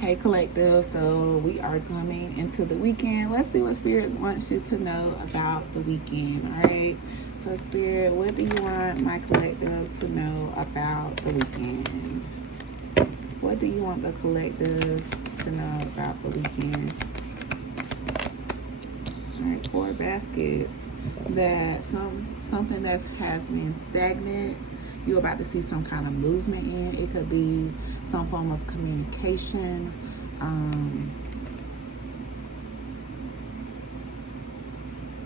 Hey collective, so we are coming into the weekend. Let's see what Spirit wants you to know about the weekend. All right, so Spirit, what do you want my collective to know about the weekend? What do you want the collective to know about the weekend? All right, 4 baskets. That something that has been stagnant, you're about to see some kind of movement in. It could be some form of communication.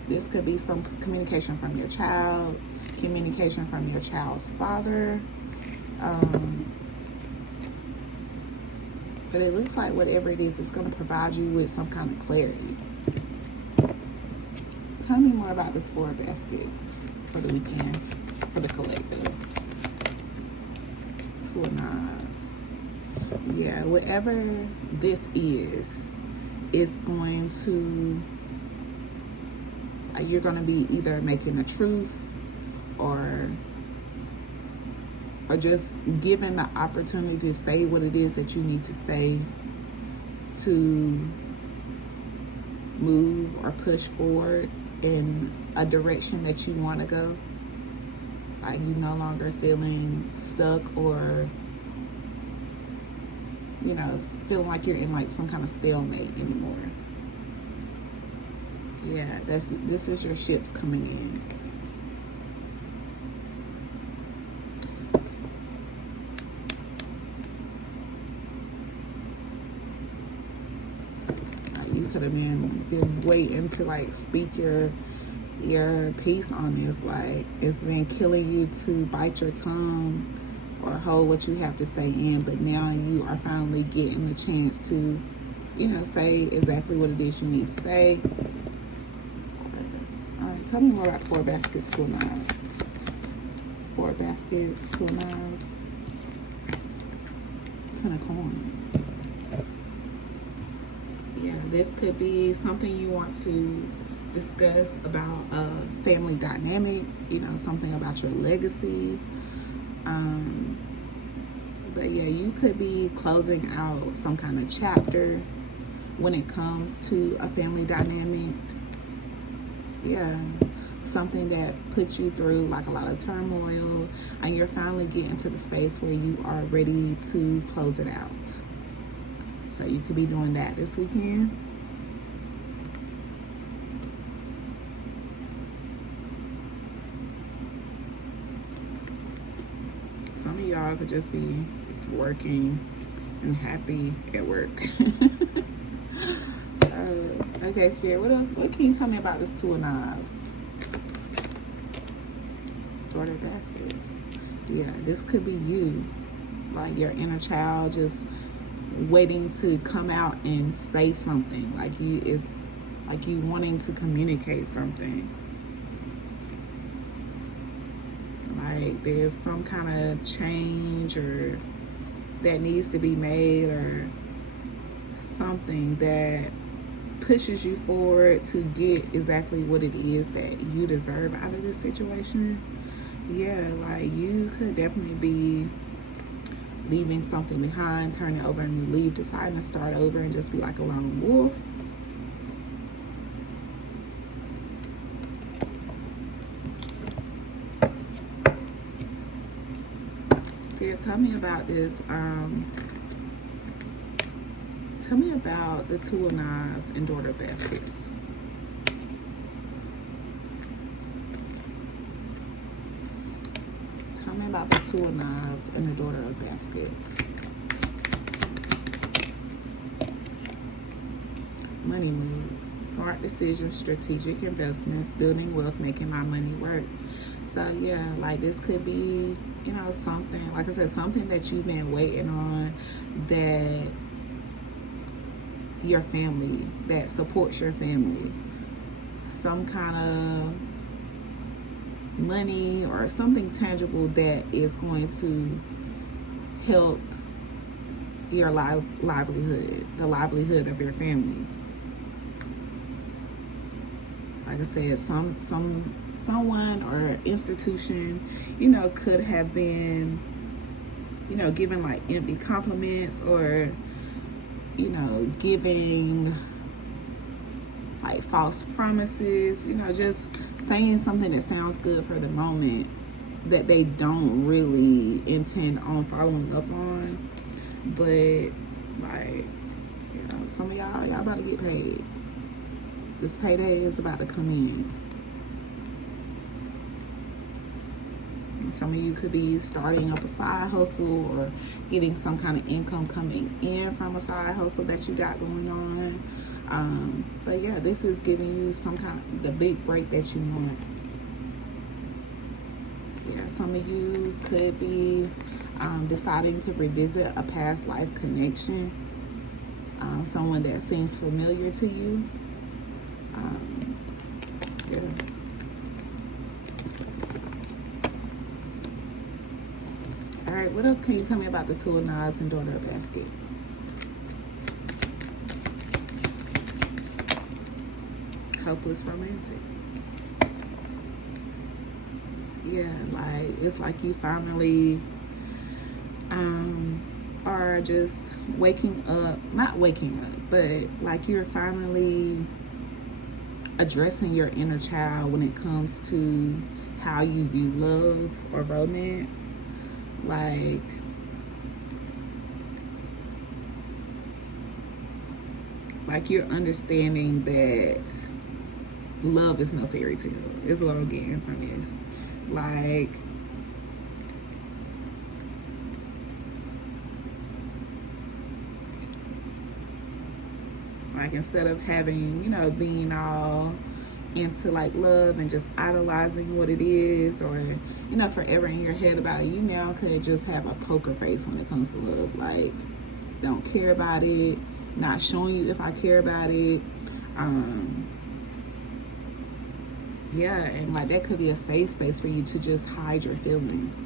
This could be some communication from your child, communication from your child's father. But it looks like whatever it is going to provide you with some kind of clarity. Tell me more about this 4 baskets for the weekend, for the collective. 2 of Knives. Yeah, whatever this is, it's going to, you're going to be either making a truce or just given the opportunity to say what it is that you need to say to move or push forward in a direction that you want to go. Like you no longer feeling stuck or, feeling like you're in like some kind of stalemate anymore. Yeah, this is your ships coming in. You could have been waiting to like speak your piece on this. Like it's been killing you to bite your tongue or hold what you have to say in, but now you are finally getting the chance to, say exactly what it is you need to say. All right, tell me more about 4 baskets, 2 of Knives. 4 baskets, 2 of Knives, 10 of Coins. Yeah, this could be something you want to discuss about a family dynamic, something about your legacy. But yeah, you could be closing out some kind of chapter when it comes to a family dynamic. Yeah, something that puts you through like a lot of turmoil, and you're finally getting to the space where you are ready to close it out. So you could be doing that this weekend. Some of y'all could just be working and happy at work. Okay, Spirit, what else? What can you tell me about this 2 of Knives? Daughter baskets. Yeah, this could be you. Like your inner child just waiting to come out and say something. Like you wanting to communicate something. Like there's some kind of change or that needs to be made or something that pushes you forward to get exactly what it is that you deserve out of this situation. Yeah, like you could definitely be leaving something behind, turning over a new leaf, deciding to start over and just be like a lone wolf. Spirit, tell me about this. Tell me about the 2 of Knives and Daughter baskets. Tell me about the 2 of Knives and the Daughter of baskets. Money moves, smart decisions, strategic investments, building wealth, making my money work. So yeah, like this could be, something, like I said, something that you've been waiting on, that your family, that supports your family, some kind of money or something tangible that is going to help your livelihood, the livelihood of your family. Like I said, someone or institution, could have been, given like empty compliments or you know, giving like false promises, you know, just saying something that sounds good for the moment that they don't really intend on following up on. But like, you know, some of y'all about to get paid. This payday is about to come in. And some of you could be starting up a side hustle or getting some kind of income coming in from a side hustle that you got going on. But yeah, this is giving you some kind of the big break that you want. Yeah, some of you could be deciding to revisit a past life connection, someone that seems familiar to you. Yeah. All right, what else can you tell me about the Two of Knives and Daughter of Baskets? Hopeless romantic. Yeah, like it's like you finally are just waking up, not waking up, but like you're finally addressing your inner child when it comes to how you view love or romance. Like you're understanding that love is no fairy tale, is what I'm getting from this. Like instead of having, you know, being all into like love and just idolizing what it is, or, you know, forever in your head about it, you now could just have a poker face when it comes to love. Like, don't care about it, not showing you if I care about it. Yeah, and like that could be a safe space for you to just hide your feelings.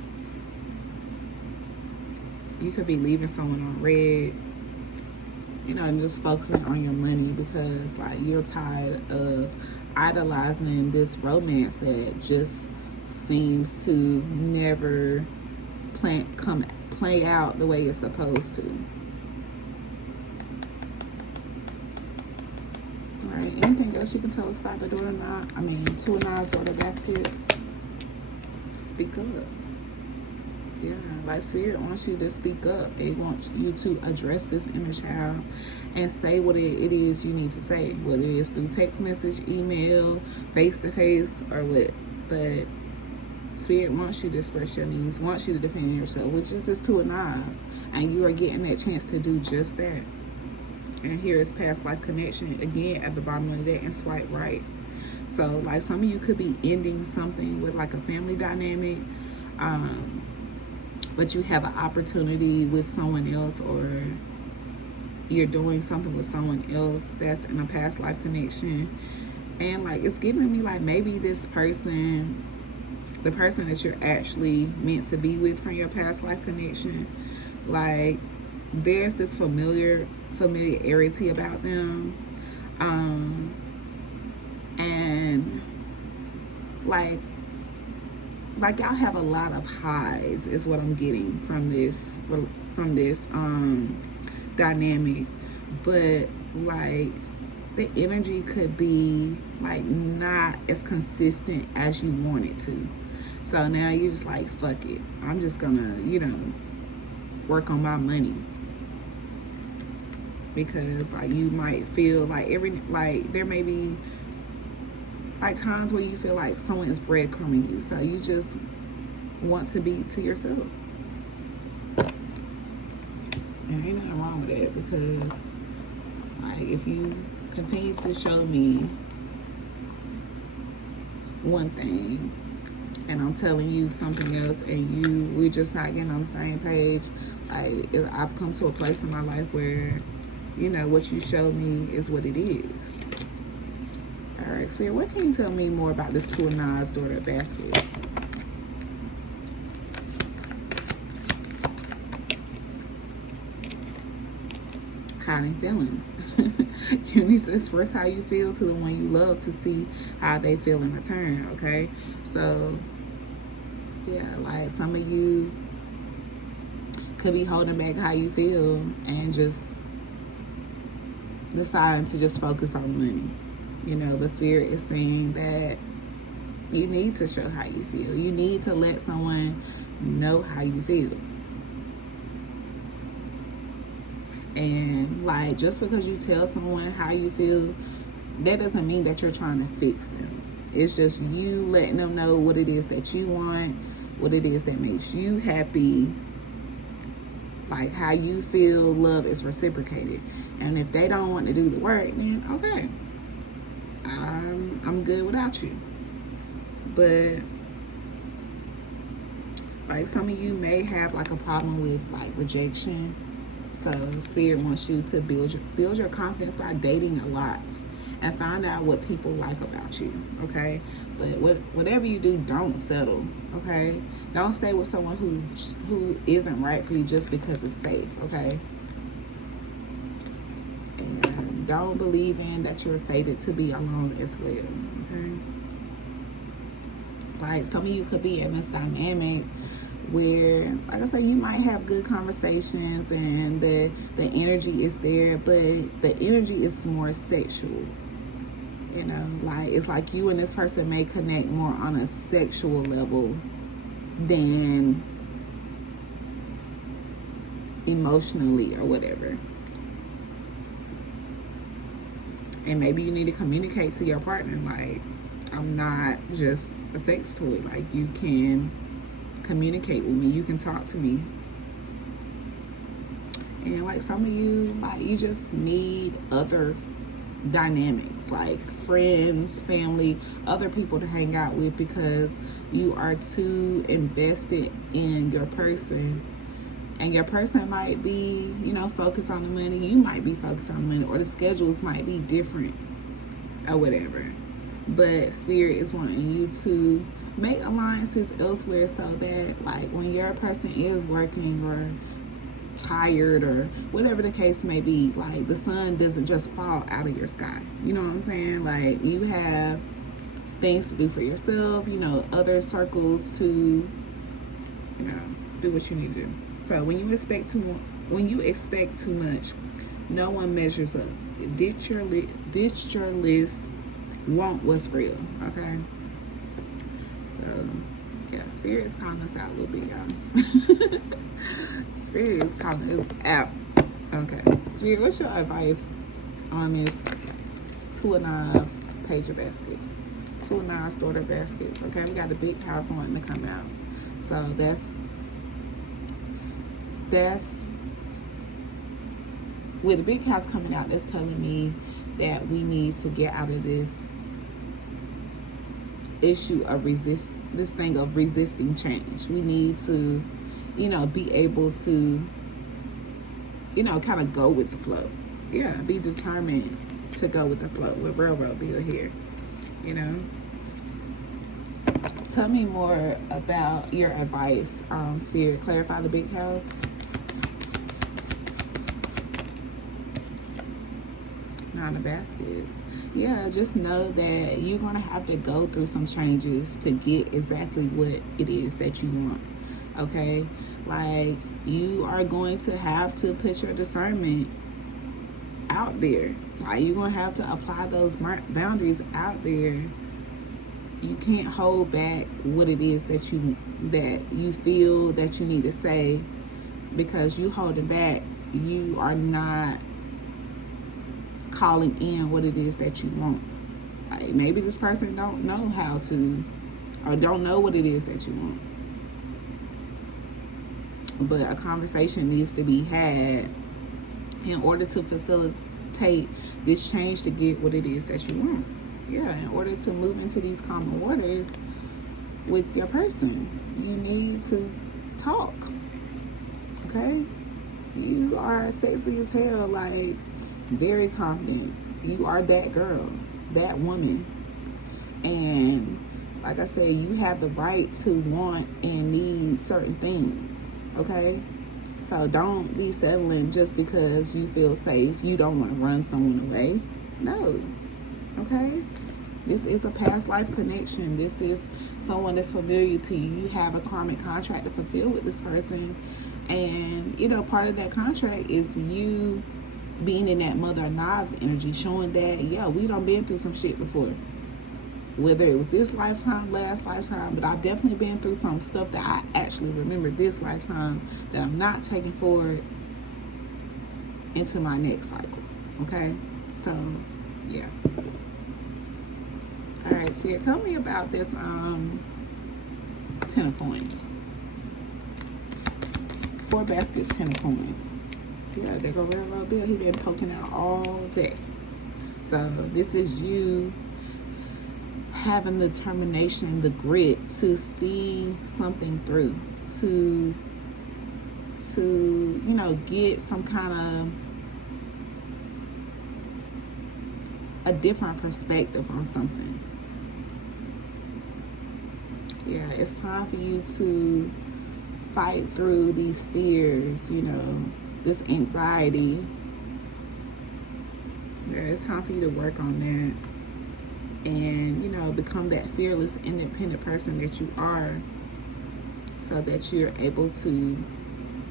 You could be leaving someone on red, you know, and just focusing on your money because like you're tired of idolizing this romance that just seems to never play out the way it's supposed to. All right, anything else you can tell us about the Two of Knives, Daughter of Baskets? Speak up. Yeah, like Spirit wants you to speak up. It wants you to address this inner child and say what it is you need to say, whether it's through text message, email, face-to-face, or what. But Spirit wants you to express your needs, wants you to defend yourself, which is this Two of Knives. And you are getting that chance to do just that. And here is past life connection, again, at the bottom of the deck, and swipe right. So, like, some of you could be ending something with, like, a family dynamic, but you have an opportunity with someone else, or you're doing something with someone else that's in a past life connection. And like it's giving me like maybe this person, the person that you're actually meant to be with from your past life connection, like there's this familiarity about them, and like y'all have a lot of highs is what I'm getting from this dynamic. But like the energy could be like not as consistent as you want it to. So now you're just like, fuck it, I'm just gonna, you know, work on my money, because like you might feel like there may be like times where you feel like someone is breadcrumbing you, so you just want to be to yourself. And ain't nothing wrong with that, because like if you continue to show me one thing and I'm telling you something else, and we're just not getting on the same page, like I've come to a place in my life where, you know, what you show me is what it is. All right, Spirit, what can you tell me more about this Two of Knives, Daughter of Baskets? Hiding feelings. You need to express how you feel to the one you love to see how they feel in return, okay? So, yeah, like some of you could be holding back how you feel and just deciding to just focus on money. You know, the spirit is saying that you need to show how you feel. You need to let someone know how you feel. And like, just because you tell someone how you feel, that doesn't mean that you're trying to fix them. It's just you letting them know what it is that you want, what it is that makes you happy, like how you feel love is reciprocated. And if they don't want to do the work, then okay, I'm good without you. But like, some of you may have like a problem with like rejection. So spirit wants you to build your confidence by dating a lot and find out what people like about you, okay? But whatever you do, don't settle, okay? Don't stay with someone who isn't right for you just because it's safe, okay? And don't believe in that you're fated to be alone as well, okay? Like, some of you could be in this dynamic where, like I said, you might have good conversations and the energy is there, but the energy is more sexual. You know, like, it's like you and this person may connect more on a sexual level than emotionally or whatever. And maybe you need to communicate to your partner, like, I'm not just a sex toy. Like, you can communicate with me, you can talk to me. And like, some of you, like, you just need other dynamics, like friends, family, other people to hang out with, because you are too invested in your person. And your person might be, you know, focused on the money, you might be focused on the money, or the schedules might be different or whatever. But spirit is wanting you to make alliances elsewhere, so that like when your person is working or tired or whatever the case may be, like, the sun doesn't just fall out of your sky. You know what I'm saying? Like, you have things to do for yourself, you know, other circles to, you know, do what you need to do. So when you expect too much, no one measures up. Ditch your list. Want what's real, okay? So yeah, spirit's calling us out a little bit, y'all. Spirit is calling us out. Okay, Spirit, what's your advice on this Two of Knives pager baskets? Two of Knives starter baskets. Okay, we got the big house wanting to come out. So that's with the big house coming out, that's telling me that we need to get out of this issue of this thing of resisting change. We need to, you know, be able to, you know, kind of go with the flow. Yeah, be determined to go with the flow with Railroad Bill here, you know. Tell me more about your advice, Spirit. Clarify the big house. Nine of baskets. Yeah, just know that you're going to have to go through some changes to get exactly what it is that you want, okay? Like, you are going to have to put your discernment out there. Like, you're going to have to apply those boundaries out there. You can't hold back what it is that you feel that you need to say, because you hold it back, you are not calling in what it is that you want. Like, maybe this person don't know how to, or don't know what it is that you want. But a conversation needs to be had in order to facilitate this change to get what it is that you want. Yeah, in order to move into these common waters with your person, you need to talk. Okay? You are sexy as hell, like, very confident. You are that girl, that woman. And like I said, you have the right to want and need certain things, okay? So don't be settling just because you feel safe. You don't want to run someone away. No, okay? This is a past life connection. This is someone that's familiar to you. You have a karmic contract to fulfill with this person. And, you know, part of that contract is you being in that Mother of Knives energy, showing that, yeah, we done been through some shit before. Whether it was this lifetime, last lifetime, but I've definitely been through some stuff that I actually remember this lifetime that I'm not taking forward into my next cycle. Okay? So, yeah. Alright, Spirit, tell me about this 10 of coins. 4 baskets, 10 of coins. Yeah, there go Railroad Bill. He been poking out all day. So this is you having the determination, the grit to see something through, to you know, get some kind of a different perspective on something. Yeah, it's time for you to fight through these fears, you know, this anxiety. Yeah, it's time for you to work on that and, you know, become that fearless, independent person that you are, so that you're able to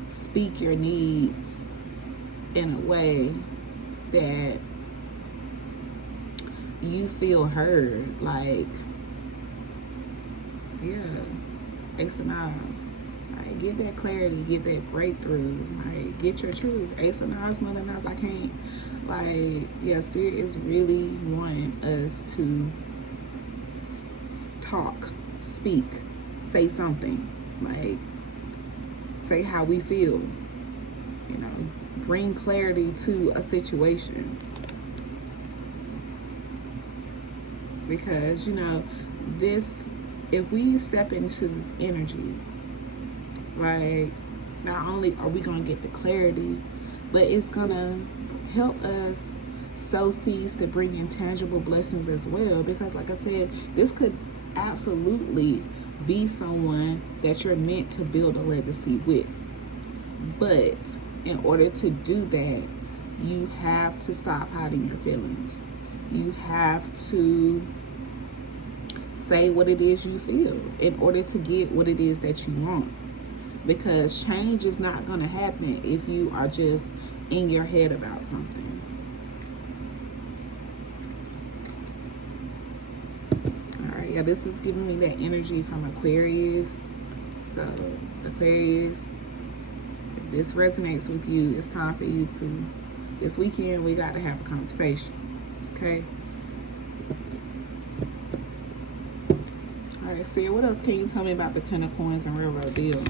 speak your needs in a way that you feel heard. Like, yeah, Ace of Knives. Like, get that clarity, get that breakthrough. Like, get your truth. Ace of Knives, Mother of Knives. I can't. Like, yeah, Spirit is really wanting us to talk, speak, say something. Like, say how we feel. You know, bring clarity to a situation. Because, you know, this, if we step into this energy, like, not only are we going to get the clarity, but it's going to help us sow seeds to bring in tangible blessings as well. Because, like I said, this could absolutely be someone that you're meant to build a legacy with. But in order to do that, you have to stop hiding your feelings. You have to say what it is you feel in order to get what it is that you want. Because change is not going to happen if you are just in your head about something. Alright, yeah, this is giving me that energy from Aquarius. So, Aquarius, if this resonates with you, it's time for you to, this weekend, we got to have a conversation. Okay? Alright, Spirit, what else can you tell me about the 10 of coins and Railroad Bill?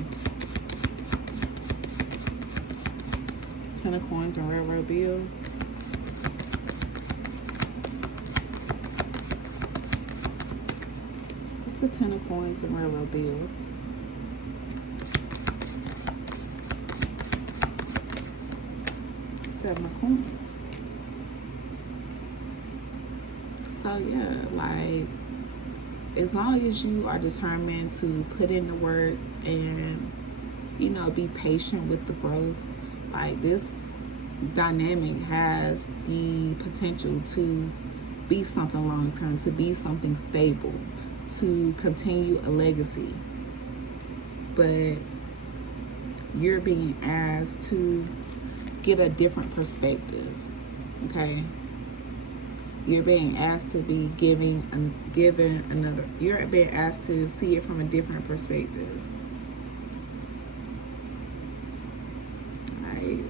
10 of coins and Railroad Bill. What's the 10 of coins and Railroad Bill? Seven of coins. So yeah, like, as long as you are determined to put in the work and, you know, be patient with the growth, like, this dynamic has the potential to be something long term, to be something stable, to continue a legacy. But you're being asked to get a different perspective, okay? You're being asked to be given another, you're being asked to see it from a different perspective. Like,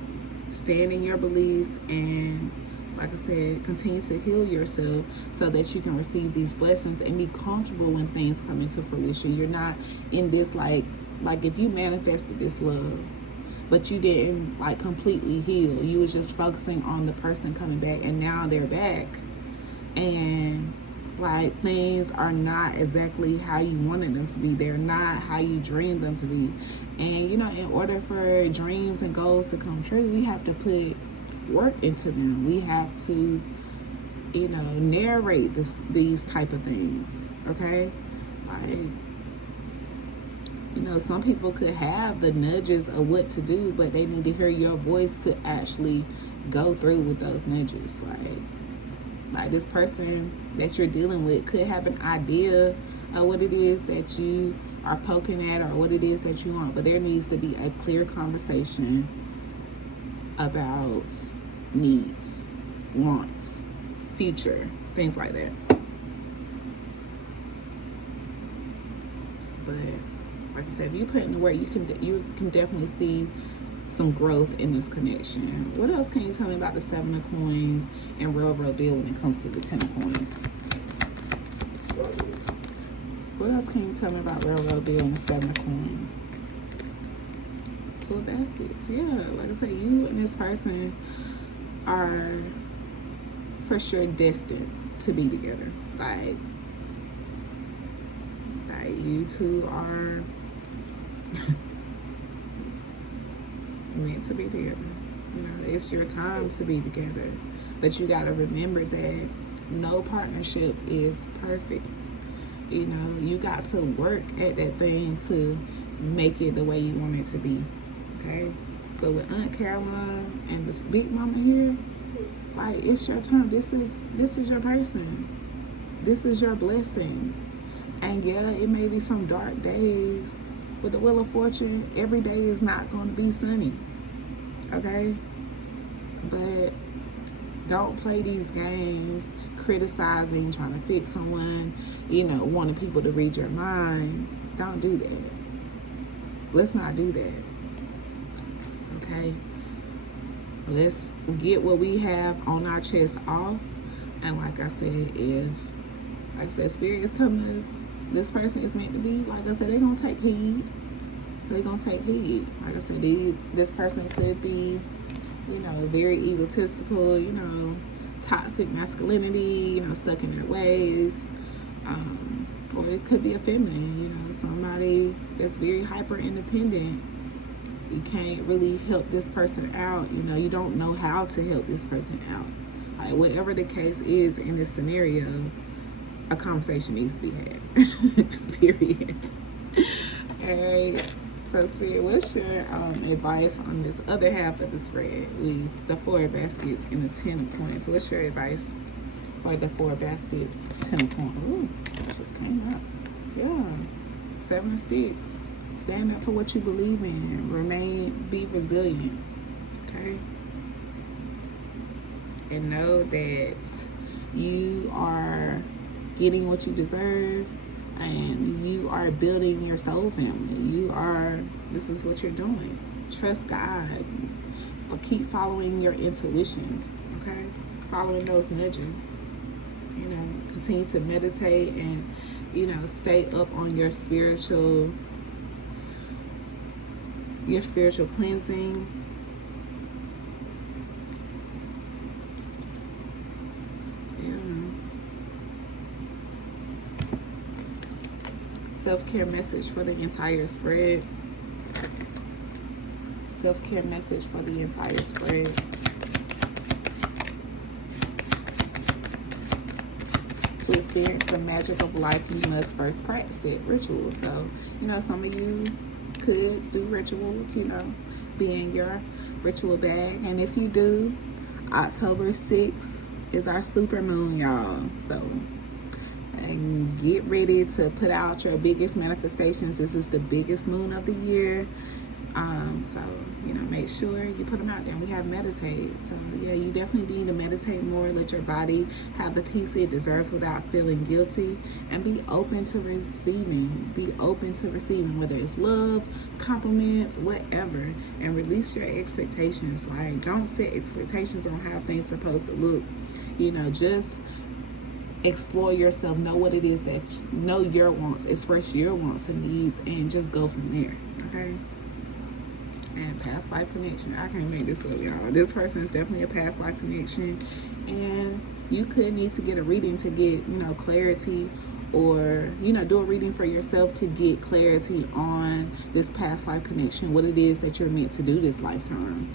stand in your beliefs and, like I said, continue to heal yourself so that you can receive these blessings and be comfortable when things come into fruition. You're not in this, like if you manifested this love, but you didn't, like, completely heal. You was just focusing on the person coming back, and now they're back. And, like, things are not exactly how you wanted them to be. They're not how you dreamed them to be. And, you know, in order for dreams and goals to come true, we have to put work into them. We have to, you know, narrate these type of things, okay? Like, you know, some people could have the nudges of what to do, but they need to hear your voice to actually go through with those nudges. Like this person that you're dealing with could have an idea of what it is that you are poking at or what it is that you want, but there needs to be a clear conversation about needs, wants, future, things like that. But like I said, if you put in the work, you can definitely see some growth in this connection. What else can you tell me about the Seven of Coins and Real Deal when it comes to the Ten of Coins? What else can you tell me about Real Deal and the Seven of Coins? Two of Baskets. Yeah, like I said, you and this person are for sure destined to be together. Like you two are meant to be together. You know, it's your time to be together. But you got to remember that no partnership is perfect. You know, you got to work at that thing to make it the way you want it to be. Okay? But with Aunt Caroline and this big mama here, like, it's your time. This is your person. This is your blessing. And yeah, it may be some dark days. With the Wheel of Fortune, every day is not going to be sunny. Okay? But don't play these games criticizing, trying to fix someone, you know, wanting people to read your mind. Don't do that. Let's not do that. Okay? Let's get what we have on our chest off. And like I said, Spirit is telling us this person is meant to be, like I said, they're going to take heed. They're going to take heed. Like I said, this person could be, you know, very egotistical, you know, toxic masculinity, you know, stuck in their ways. Or it could be a feminine, you know, somebody that's very hyper independent. You can't really help this person out. You know, you don't know how to help this person out. Like, whatever the case is in this scenario, a conversation needs to be had. Period. Alright. So, Spirit, what's your advice on this other half of the spread with the 4 of Baskets and the 10 of Coins? What's your advice for the 4 of Baskets, 10 of Coins? Ooh, that just came up. Yeah. 7 of Sticks. Stand up for what you believe in. Be resilient. Okay? And know that you are getting what you deserve, and you are building your soul family. This is what you're doing. Trust God, but keep following your intuitions, okay? Following those nudges. You know, continue to meditate and, you know, stay up on your spiritual cleansing. Self-care message for the entire spread. Self-care message for the entire spread. To experience the magic of life, you must first practice it. Rituals. So, you know, some of you could do rituals, you know, be in your ritual bag. And if you do, October 6th is our super moon, y'all. So, and get ready to put out your biggest manifestations. This is the biggest moon of the year. So, you know, make sure you put them out there. And we have meditate. So, yeah, you definitely need to meditate more. Let your body have the peace it deserves without feeling guilty. And be open to receiving. Be open to receiving, whether it's love, compliments, whatever. And release your expectations. Like, don't set expectations on how things are supposed to look. You know, just explore yourself, know what it is know your wants, express your wants and needs, and just go from there. Okay? And past life connection, I can't make this up, y'all. This person is definitely a past life connection, and you could need to get a reading to get, you know, clarity, or, you know, do a reading for yourself to get clarity on this past life connection, what it is that you're meant to do this lifetime.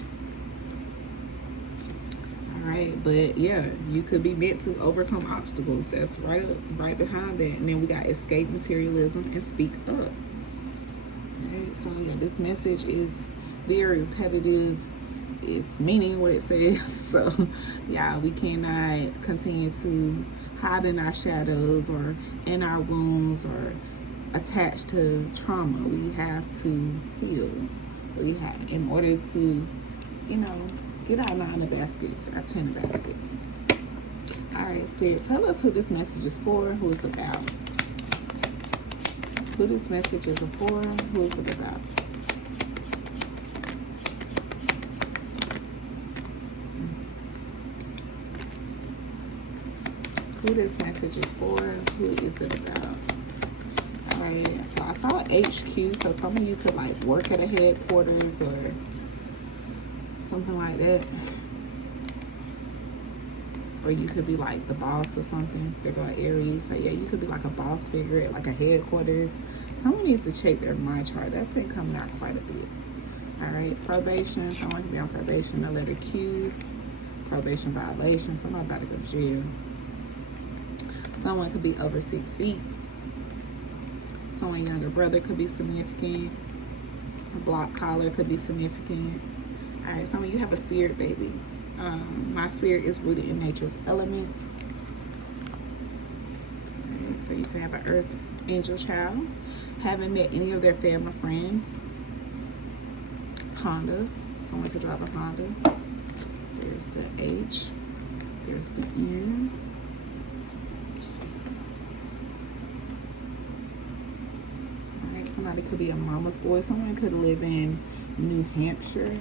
Right, but yeah, you could be meant to overcome obstacles. That's right behind that. And then we got escape materialism and speak up. Right, so yeah, this message is very repetitive. It's meaning what it says. So yeah, we cannot continue to hide in our shadows or in our wounds or attached to trauma. We have to heal. In order to, you know, Get our 9 of baskets, our 10 of baskets. All right, Spirit, tell us who this message is for, who it's about. Who this message is for, who is it about. Who this message is for, who is it about. All right, so I saw HQ, so some of you could like work at a headquarters or something like that. Or you could be like the boss or something. They're going Aries. So yeah, you could be like a boss figure at like a headquarters. Someone needs to check their mind chart. That's been coming out quite a bit. All right, probation. Someone could be on probation. The letter Q. Probation violation. Somebody about to go to jail. Someone could be over 6 feet. Someone younger brother could be significant. A block collar could be significant. All right, some of you have a spirit baby. My spirit is rooted in nature's elements. Right, so you can have an earth angel child. Haven't met any of their family friends. Honda. Someone could drive a Honda. There's the H. There's the N. All right, somebody could be a mama's boy. Someone could live in New Hampshire.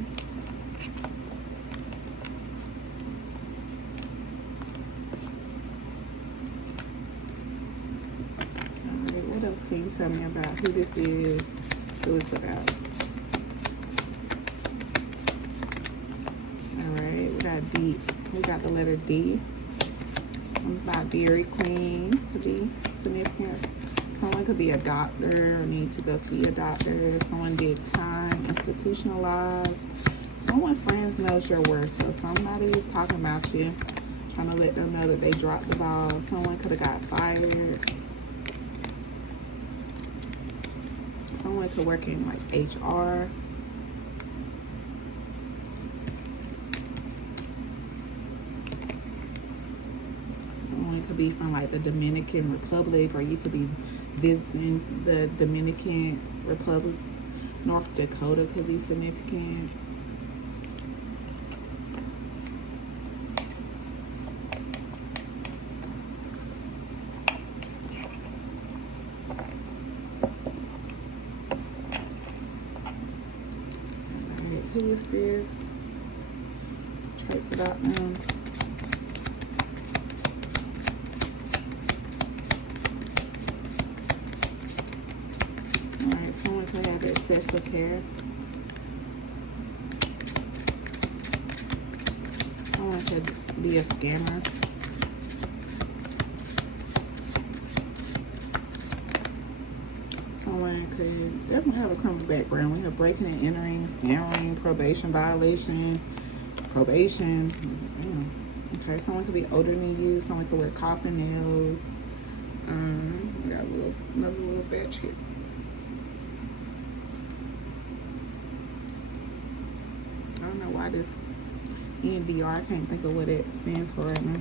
Can you tell me about who this is, who it's about? All right, we got D. We got the letter D. Something about Dairy Queen could be significant. Someone could be a doctor or need to go see a doctor. Someone did time, institutionalized. Someone friends knows your worth. So somebody is talking about you, trying to let them know that they dropped the ball. Someone could have got fired. Someone could work in like HR. Someone could be from like the Dominican Republic, or you could be visiting the Dominican Republic. North Dakota could be significant. Who is this? Trace it out now. Alright, someone could have excessive hair. Someone could be a scammer. Someone could definitely have a criminal background. We have breaking and entering, scamming, probation violation, probation. Yeah. Okay, someone could be older than you. Someone could wear coffin nails. We got another little batch here. I don't know why this ENDR, I can't think of what it stands for right now.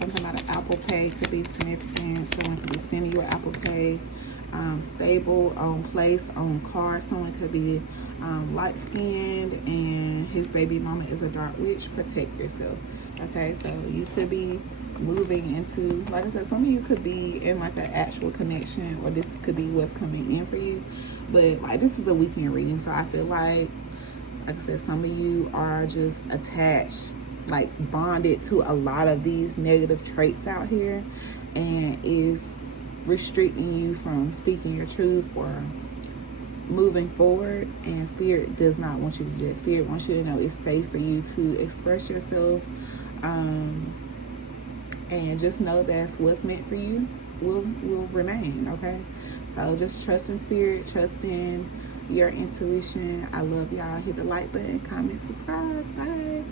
Something about an Apple Pay could be significant. Someone could be sending you an Apple Pay. Stable, own place, own car. Someone could be light-skinned and his baby mama is a dark witch. Protect yourself. Okay, so you could be moving into, like I said, some of you could be in like an actual connection, or this could be what's coming in for you. But like, this is a weekend reading, so I feel like I said, some of you are just attached, like bonded to a lot of these negative traits out here, and is restricting you from speaking your truth or moving forward. And Spirit does not want you to do that. Spirit wants you to know it's safe for you to express yourself, and just know that's what's meant for you will remain. Okay, so just trust in Spirit, trust in your intuition. I love y'all. Hit the like button, comment, subscribe. Bye.